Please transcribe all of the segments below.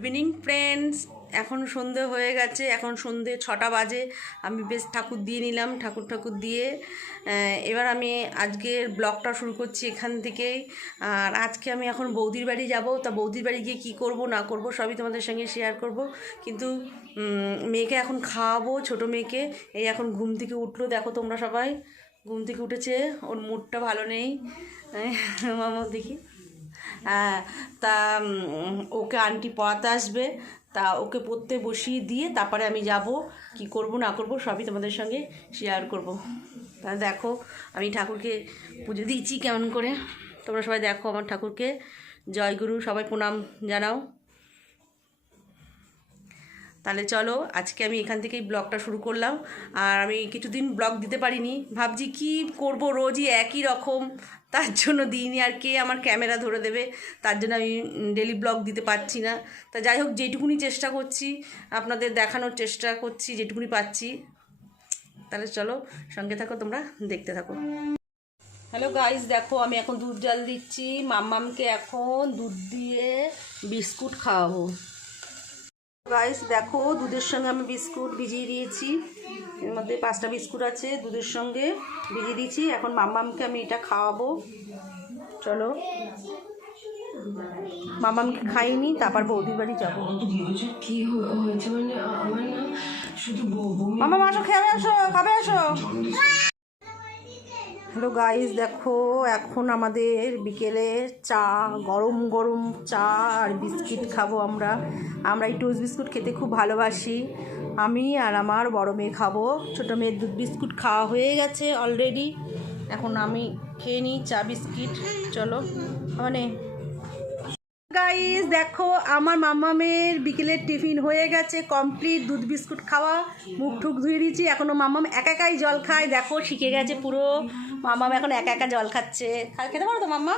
Evening friends এখন সন্ধে হয়ে গেছে, এখন সন্ধে ছটা বাজে। আমি বেশ ঠাকুর দিয়ে নিলাম, ঠাকুর ঠাকুর দিয়ে। এবার আমি আজকের ব্লগটা শুরু করছি এখান থেকেই। আর আজকে আমি এখন বৌদির বাড়ি যাব, তা বৌদির বাড়ি গিয়ে কী করব, না করব, সবই তোমাদের সঙ্গে শেয়ার করব। কিন্তু মেয়েকে এখন খাওয়াবো, ছোট মেয়েকে। এই এখন ঘুম থেকে উঠল, দেখো তোমরা সবাই। ঘুম থেকে উঠেছে, ওর মুডটা ভালো নেই। মামা দেখি। তা ওকে আন্টি পড়াতে আসবে, তা ওকে পড়তে বসিয়ে দিয়ে তারপরে আমি যাব, কি করব, না করব সবই তোমাদের সঙ্গে শেয়ার করব। তা দেখো, আমি ঠাকুরকে পুজো দিচ্ছি কেমন করে। তোমরা সবাই দেখো আমার ঠাকুরকে, জয়গুরু সবাই প্রণাম জানাও। তাহলে চলো, আজকে আমি এখান থেকেই ব্লগটা শুরু করলাম। আর আমি কিছুদিন ব্লগ দিতে পারিনি। ভাবছি কি করব রোজই একই রকম। তার জন্য দিইনি আর কে আমার ক্যামেরা ধরে দেবে। তার জন্য আমি ডেলি ব্লগ দিতে পারছি না। তা যাই হোক, যেটুকুনি চেষ্টা করছি, আপনাদের দেখানোর চেষ্টা করছি, যেটুকুনি পাচ্ছি। তাহলে চলো, সঙ্গে থাকো, তোমরা দেখতে থাকো। হ্যালো গাইস, দেখো, আমি এখন দুধ জাল দিচ্ছি। মাম্মামকে এখন দুধ দিয়ে বিস্কুট খাওয়াবো। গাইস দেখো দুধের সঙ্গে আমি বিস্কুট ভিজিয়ে দিয়েছি। এর মধ্যে পাঁচটা বিস্কুট আছে দুধের সঙ্গে ভিজিয়ে দিয়েছি। এখন মাম্মামকে আমি এটা খাওয়াবো। চলো। মাম্মামকে খাইনি তারপর বৌদির বাড়ি যাব। কি হ- হয়েছে মানে আমার না শুধু মামা আসো খেয়ে আসো খাবে আসো। হ্যালো গাইস দেখো, এখন আমাদের বিকেলে চা, গরম গরম চা আর বিস্কিট খাব আমরা। আমরা এই টোস্ট বিস্কুট খেতে খুব ভালোবাসি। আমি আর আমার বড় মেয়ে খাব। ছোটো মেয়ের দুধ বিস্কুট খাওয়া হয়ে গেছে অলরেডি এখন আমি খেয়ে নিই চা বিস্কিট চলো মানে গাইস দেখো, আমার মাম্মামের বিকেলের টিফিন হয়ে গেছে কমপ্লিট দুধ বিস্কুট খাওয়া, মুখ ঠুক ধুয়ে দিয়েছি এখনও মাম্মাম একা একাই জল খায়। দেখো, শিখে গেছে পুরো মাম্মাম এখন একা একা জল খাচ্ছে। খেতে পারো তো, মাম্মা?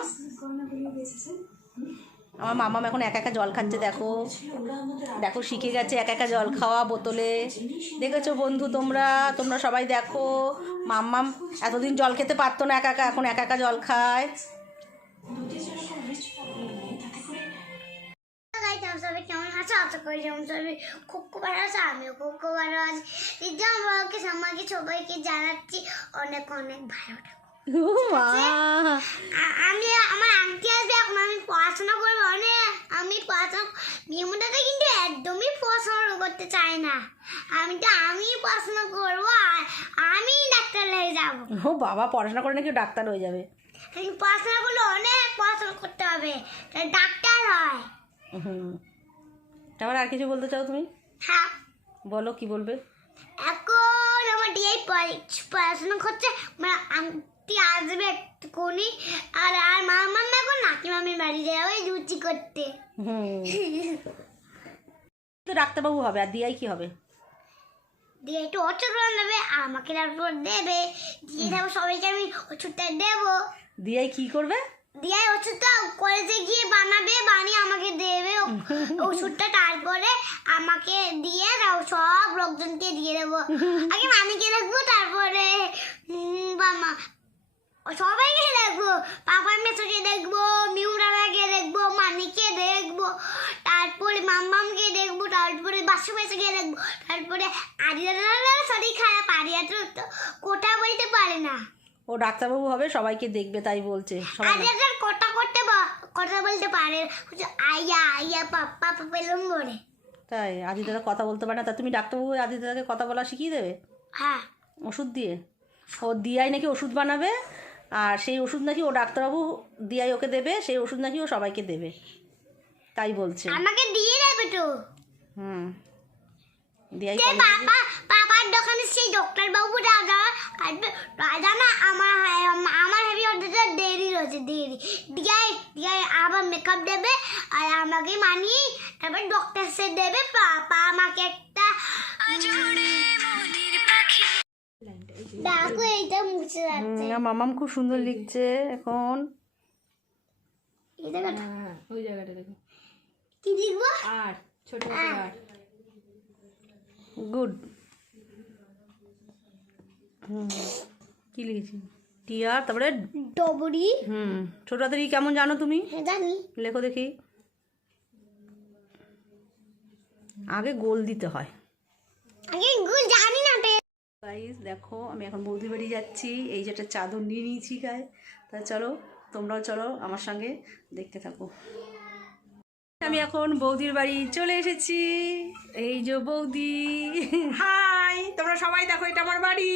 আমার মাম্মাম এখন একা একা জল খাচ্ছে, দেখো। দেখো, শিখে গেছে একা একা জল খাওয়া বোতলে। দেখেছ বন্ধু তোমরা? তোমরা সবাই দেখো, মাম্মাম এতদিন জল খেতে পারতো না, একা একা, এখন একা একা জল খায়। গাইতে সবাই কেমন আছো? আশা করি যেমন সবাই খুব খুব ভালো আছে আমিও খুব খুব ভালো আছি। দিদি আমাকে আমাকে সবাইকে জানাচ্ছি অনেক অনেক ভালো আমি আমার আংটি আসবে এখন আমি পড়াশোনা করব অনেক আমি পড়াশোনা মেয়েমুটাতে কিন্তু একদমই পড়াশোনা করতে চাই না। আমি তো আমি পড়াশোনা করব আর আমি ডাক্তার লেগে যাব। ও বাবা পড়াশোনা করে নাকি ডাক্তার হয়ে যাবে। আমি পড়াশোনা করলে অনেক পড়াশোনা করতে হবে ডাক্তার হয়। তারপর আর কিছু বলতে চাও তুমি? হ্যাঁ। বলো কি বলবে? এখন আমার ডিআই পড়াশোনা করছে মানে আংটি আসবে কোনি আর আর মা মামা এখন নাকি মামির বাড়ি যাবে লুচি করতে। হুম। তো ডাক্তারবাবু হবে আর দিয়াই কি হবে? দিয়ে একটু ওষুধ বানাবে আমাকে তারপর দেবে। দিয়ে তারপর সবাইকে আমি ওষুধটা দেবো। দিয়াই কি করবে? দিয়ে ওষুধটা কলেজে গিয়ে বানাবে বানিয়ে আমাকে দেবে। ও- ওষুধটা তারপরে আমাকে দিয়ে তাও সব লোকজনকে দিয়ে দেবো। আগে মানিকে রাখব তারপরে বাবা সবাইকে দেখব পাপার মেসোকে দেখব মিউরাকে দেখব মানিকে দেখব তারপরে মাম্মামকে দেখব তারপরে বাসু মেসোকে দেখব তারপরে আরিয়াটার শরীর খারাপ আরিয়াটা তো কোটা বলতে পারে না। ও ডাক্তারবাবু হবে সবাইকে দেখবে তাই বলছে। কথা করতে কথা বলতে পারে। হচ্ছে আইয়া আইয়া পাপ্পা পাপা বলে। তাই আদি দাদা কথা বলতে পারে না। তা তুমি ডাক্তারবাবু আদি দাদাকে কথা বলা শিখিয়ে দেবে? হ্যাঁ। ওষুধ দিয়ে? ও দিয়াই নাকি ওষুধ বানাবে আর সেই ওষুধ নাকি ও ডাক্তারবাবু দিয়াই ওকে দেবে সেই ওষুধ নাকি ও সবাইকে দেবে। তাই বলছে। আমাকে দিয়ে দেবে তো। হুম। দিয়াই সেই কলেজে দোকানে সেই ডক্টর বাবু দাদা দাদা না আমার হ্যাঁ- আমার হেভি অর্ডারটা দেরি রয়েছে দেরি। দিয়াই দিয়াই আবার মেকআপ দেবে আর আমাকে মানিয়ে তারপর ডক্টর সে দেবে। পাপা আমাকে একটা দেখো এইটা মুছে যাচ্ছে। মামাম খুব সুন্দর লিখছে এখন। এই জায়গাটা। হ্যাঁ ওই জায়গাটা দেখো। কি লিখব? আর ছোট ছোট আর। গুড। হুম কী লিখেছি? টিয়ার তারপরে ডবরি। হুম ছোট হাতের ই কেমন জানো তুমি? হ্যাঁ জানি। লেখো দেখি। আগে গোল দিতে হয়। আগে গুল জানি না গাইস দেখো আমি এখন বৌদি বাড়ি যাচ্ছি। এই যেটা চাদর নিয়ে নিয়েছি গায়ে। তা চলো তোমরাও চলো আমার সঙ্গে দেখতে থাকো। আমি এখন বৌদির বাড়ি চলে এসেছি। এই যে বৌদি। হাই তোমরা সবাই দেখো এটা আমার বাড়ি।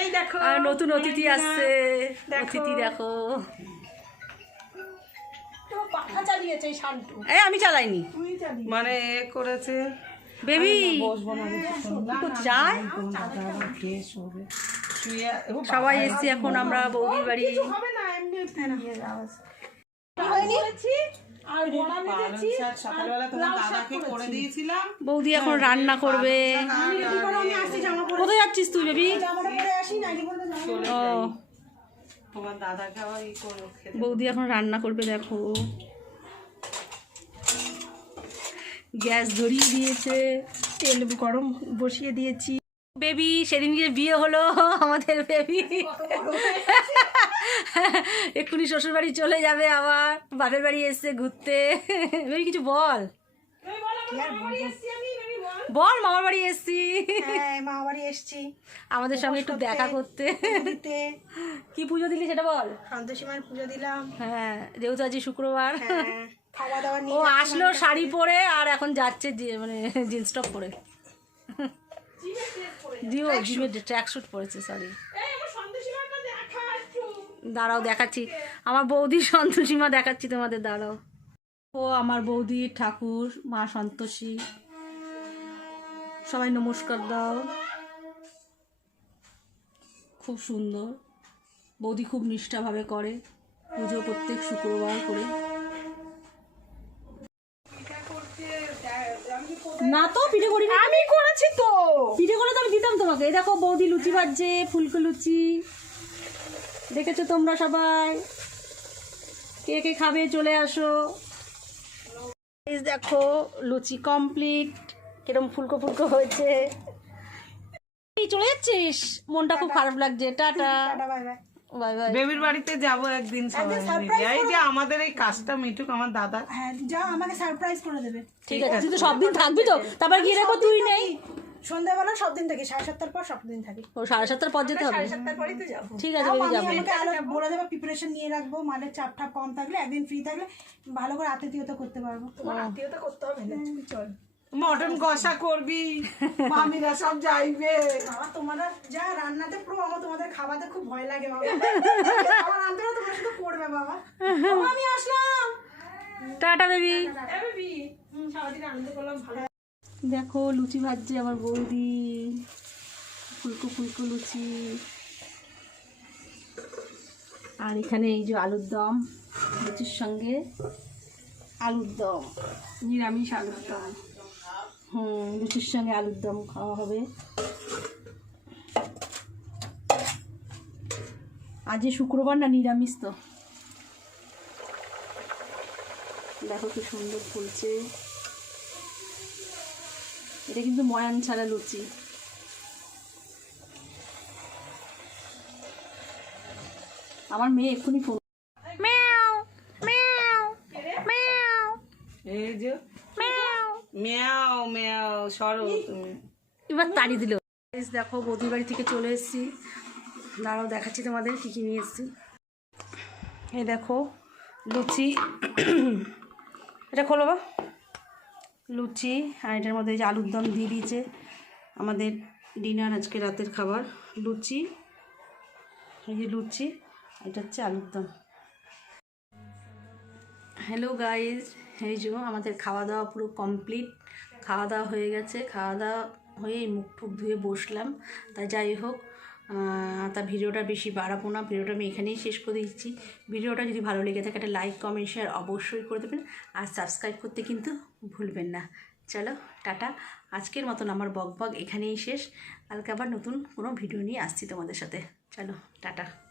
এই দেখো আর নতুন অতিথি আসছে। দেখো। অতিথি দেখো। তো পাখা চালিয়েছে এই আমি চালাইনি। মানে এ করেছে। বেবি। যায় বাবা, সবাই এসছি এখন আমরা বৌদির বাড়ি। বৌদি এখন রান্না করবে। কোথায় যাচ্ছিস তুই বেবি? ও। বৌদি এখন রান্না করবে দেখো। গ্যাস ধরিয়ে দিয়েছে তেল গরম বসিয়ে দিয়েছি। বেবি সেদিনকে বিয়ে হলো আমাদের বেবি এক্ষুনি শ্বশুর বাড়ি চলে যাবে আবার বাপের বাড়ি এসছে ঘুরতে। বেবি কিছু বল। বল মামার বাড়ি এসছি হ্যাঁ মা বাড়ি এসছি। আমাদের সঙ্গে একটু দেখা করতে কি পুজো দিলি সেটা বল? সন্তোষীমার পুজো দিলাম। হ্যাঁ যেহেতু আজ শুক্রবার। হ্যাঁ খাওয়া দাওয়া ও আসলো শাড়ি পরে আর এখন যাচ্ছে মানে জিন্স টপ পরে। জিও জিমের ট্র্যাক স্যুট পরেছে সরি দাঁড়াও দেখাচ্ছি। আমার বৌদি সন্তোষীমা দেখাচ্ছি তোমাদের দাঁড়াও। ও আমার বৌদি ঠাকুর মা সন্তোষী। সবাই নমস্কার দাও। খুব সুন্দর। বৌদি খুব নিষ্ঠাভাবে করে পুজো প্রত্যেক শুক্রবার করে। না তো পিঠে করি আমি করেছি তো। পিঠে করে তো আমি দিতাম তোমাকে। এই দেখো বৌদি লুচি ভাজছে ফুলকো লুচি। দেখেছ তোমরা সবাই? কে কে খাবে চলে আসো। দেখো লুচি কমপ্লিট কিরম ফুলকো ফুলকো হয়েছে। চলে যাচ্ছিস? মনটা খুব খারাপ লাগছে। টাটা। বেবির বাড়িতে যাব একদিন এই যে আমাদের এই কাজটা মিটুক আমার দাদা। হ্যাঁ যাও আমাকে সারপ্রাইজ করে দেবে। ঠিক আছে তুই তো সব দিন থাকবি তো। তারপর গিয়ে দেখো তুই নেই। সন্ধ্যাবেলা সব দিন থাকি সাড়ে সাতটার পর সব দিন থাকি। ও সাড়ে সাতটার পর যেতে হবে। সাতটার পরেই তো যাব। ঠিক আছে বেরিয়ে যাব। আমাকে আরও বলে দেবে প্রিপারেশন নিয়ে রাখব। মালের চাপ টাপ কম থাকলে একদিন ফ্রি থাকলে ভালো করে আতিথিয়তা করতে পারব। তোমার আত্মীয়তা করতে হবে চল। মটন কষা করবি মামিরা সব যাইবে। বাবা তোমরা যা রান্নাতে প্রো আমার তোমাদের খাওয়াতে খুব ভয় লাগে বাবা। আমার রান্নাতে তোমরা শুধু করবে বাবা। বাবা, আমি আসলাম। Tata baby. হুম, সারাদিন আনন্দ করলাম ভালো। দেখো লুচি ভাজছে আমার বৌদি। ফুলকো ফুলকো লুচি। আর এখানে এই যে আলুর দম লুচির সঙ্গে আলুর দম নিরামিষ আলুর দম। লুচির সঙ্গে আলুর দম খাওয়া হবে। আজ যে শুক্রবার না, নিরামিষ তো। দেখো কি সুন্দর ফুলছে। এটা কিন্তু ময়ান ছাড়া লুচি। আমার মেয়ে এক্ষুনি ফোন এই যে মেয়াও মেয়াও সরো তুমি। এবার তাড়ি দিল। দেখো বৌদির বাড়ি থেকে চলে এসেছি। দাঁড়াও দেখাচ্ছি তোমাদের কী কী নিয়ে এসেছি। এই দেখো লুচি। এটা খোলো বা লুচি আর এটার মধ্যে এই যে আলুর দম দিয়ে দিয়েছে আমাদের ডিনার আজকে রাতের খাবার। লুচি এই যে লুচি এটা হচ্ছে আলুর দম। হ্যালো গাইজ এই যে আমাদের খাওয়া দাওয়া পুরো কমপ্লিট খাওয়া দাওয়া হয়ে গেছে। খাওয়া দাওয়া হয়ে মুখ টুক ধুয়ে বসলাম। তাই যাই হোক তা ভিডিওটা বেশি বাড়াবো না। ভিডিওটা আমি এখানেই শেষ করে দিচ্ছি। ভিডিওটা যদি ভালো লেগে থাকে, একটা লাইক কমেন্ট শেয়ার অবশ্যই করে দেবেন। আর সাবস্ক্রাইব করতে কিন্তু ভুলবেন না। চলো, টাটা। আজকের মতন আমার বক বক এখানেই শেষ। কালকে আবার নতুন কোনো ভিডিও নিয়ে আসছি তোমাদের সাথে। চলো, টাটা।